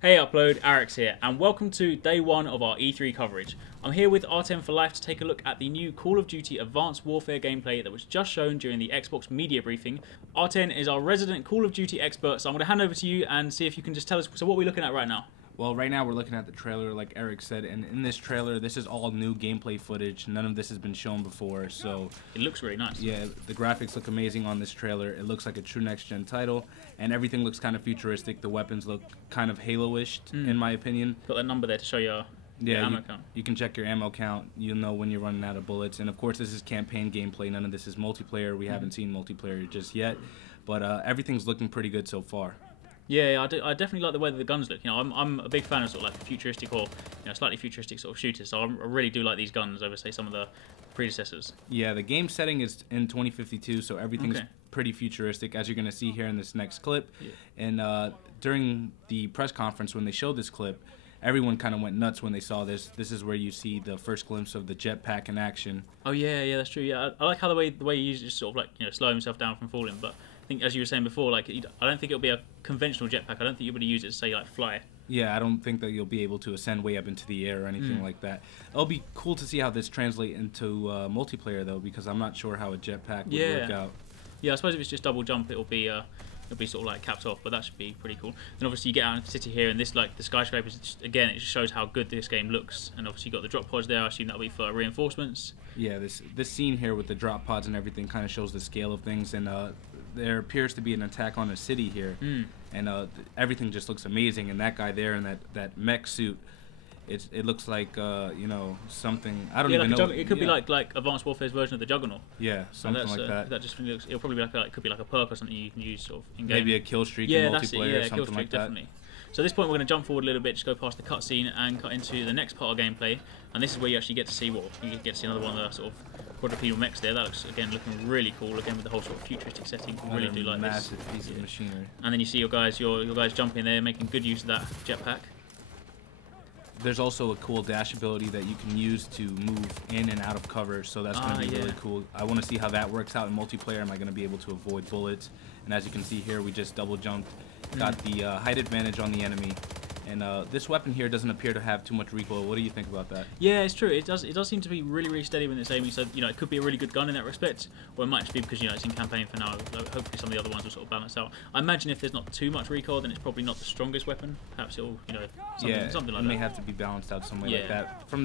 Hey Upload, Arix here, and welcome to day one of our E3 coverage. I'm here with R10 for Life to take a look at the new Call of Duty Advanced Warfare gameplay that was just shown during the Xbox media briefing. R10 is our resident Call of Duty expert, so I'm going to hand over to you and see if you can just tell us, so what are we looking at right now? Well, right now we're looking at the trailer, like Eric said, and in this trailer, this is all new gameplay footage. None of this has been shown before, so... It looks really nice. Yeah, the graphics look amazing on this trailer. It looks like a true next-gen title, and everything looks kind of futuristic. The weapons look kind of Halo-ish, in my opinion. Got that number there to show your ammo count. You can check your ammo count. You'll know when you're running out of bullets. And, of course, this is campaign gameplay. None of this is multiplayer. We haven't seen multiplayer just yet, but everything's looking pretty good so far. Yeah, I definitely like the way that the guns look. You know, I'm a big fan of sort of like futuristic or slightly futuristic sort of shooters. So I really do like these guns over say some of the predecessors. Yeah, the game setting is in 2052, so everything's pretty futuristic, as you're going to see here in this next clip. Yeah. And during the press conference when they showed this clip, everyone kind of went nuts when they saw this. This is where you see the first glimpse of the jetpack in action. Oh yeah, that's true. Yeah, I like how the way he uses sort of like slow himself down from falling, but. I think, as you were saying before, like I don't think it'll be a conventional jetpack. I don't think you're going to use it to say like fly. Yeah, I don't think that you'll be able to ascend way up into the air or anything like that. It'll be cool to see how this translates into multiplayer though, because I'm not sure how a jetpack would work out. Yeah, I suppose if it's just double jump, it'll be sort of like capped off, but that should be pretty cool. Then obviously you get out into the city here, and this like the skyscrapers. Again, it just shows how good this game looks. And obviously you got the drop pods there. I assume that'll be for reinforcements. Yeah, this scene here with the drop pods and everything kind of shows the scale of things, and there appears to be an attack on a city here, and everything just looks amazing. And that guy there in that mech suit, it looks like something I don't even know. It could be like Advanced Warfare's version of the Juggernaut. Yeah, something like that. That just looks. It'll probably be like could be like a perk or something you can use sort of in game. Maybe a kill streak in multiplayer or something like that. Definitely. So at this point we're going to jump forward a little bit, just go past the cutscene and cut into the next part of gameplay. And this is where you actually get to see you get to see another one of the sort of quadrupedal mechs there. That looks again looking really cool. Again with the whole sort of futuristic setting. I really do like this. Massive piece of machinery. And then you see your guys jumping there, making good use of that jetpack. There's also a cool dash ability that you can use to move in and out of cover, so that's going to be really cool. I want to see how that works out in multiplayer. Am I going to be able to avoid bullets? And as you can see here, we just double jumped, got the height advantage on the enemy. And this weapon here doesn't appear to have too much recoil. What do you think about that? Yeah, it's true. It does seem to be really, really steady when it's aiming. So it could be a really good gun in that respect, or it might just be because it's in campaign for now. Hopefully, some of the other ones will sort of balance out. I imagine if there's not too much recoil, then it's probably not the strongest weapon. Perhaps it'll something like that. It may have to be balanced out some way like that. From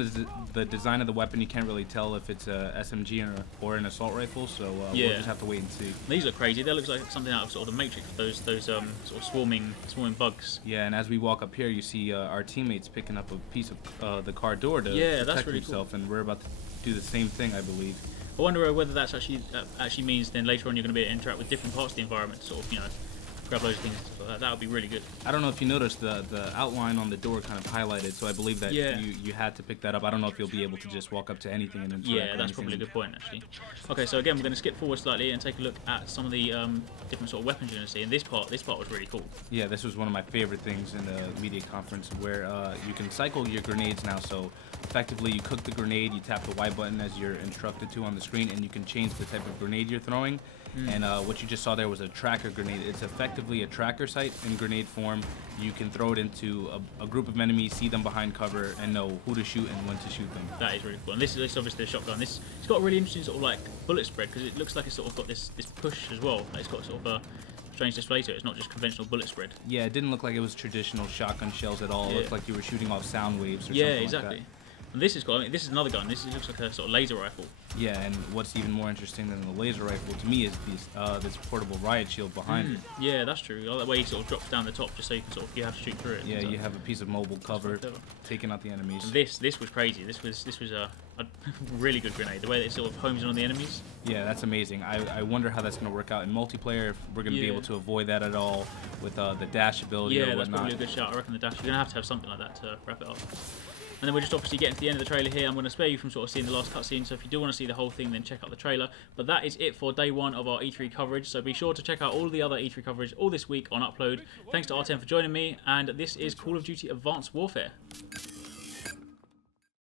the design of the weapon, you can't really tell if it's a SMG or an assault rifle. So we'll just have to wait and see. These look crazy. They look like something out of sort of the Matrix. Those sort of swarming bugs. Yeah, and as we walk up here, you see our teammates picking up a piece of the car door to protect himself, cool. And we're about to do the same thing, I believe. I wonder whether that's actually means then later on you're going to be able to interact with different parts of the environment, sort of grab those things and stuff like that. That would be really good. I don't know if you noticed the outline on the door kind of highlighted, so I believe that you had to pick that up. I don't know if you'll be able to just walk up to anything and interact. Yeah, that's probably a good point actually. Okay, so again we're going to skip forward slightly and take a look at some of the different sort of weapons you're going to see. And this part was really cool. Yeah, this was one of my favorite things in the media conference, where you can cycle your grenades now. So effectively you cook the grenade, you tap the Y button as you're instructed to on the screen, and you can change the type of grenade you're throwing. And what you just saw there was a tracker grenade. It's effectively a tracker sight in grenade form. You can throw it into a group of enemies, see them behind cover, and know who to shoot and when to shoot them. That is really cool. And this is obviously a shotgun. It's got a really interesting sort of like bullet spread, because it looks like it's sort of got this push as well. Like it's got sort of a strange display to it. It's not just conventional bullet spread. Yeah, it didn't look like it was traditional shotgun shells at all. It looked like you were shooting off sound waves or something exactly. like that. And this is this is another gun. This looks like a sort of laser rifle. Yeah, and what's even more interesting than the laser rifle to me is this portable riot shield behind it. Yeah, that's true. That way it sort of drops down the top, just so you can you have to shoot through it. Yeah, you have a piece of mobile cover taking out the enemies. And this was crazy. This was a really good grenade. The way that it sort of homes in on the enemies. Yeah, that's amazing. I wonder how that's going to work out in multiplayer. If we're going to be able to avoid that at all with the dash ability or whatnot. Yeah, that's probably a good shout. I reckon the dash. You're going to have something like that to wrap it up. And then we're just obviously getting to the end of the trailer here. I'm going to spare you from sort of seeing the last cutscene, so if you do want to see the whole thing, then check out the trailer. But that is it for day one of our E3 coverage, so be sure to check out all the other E3 coverage all this week on Upload. Thanks to R10 for joining me, and this is Call of Duty Advanced Warfare.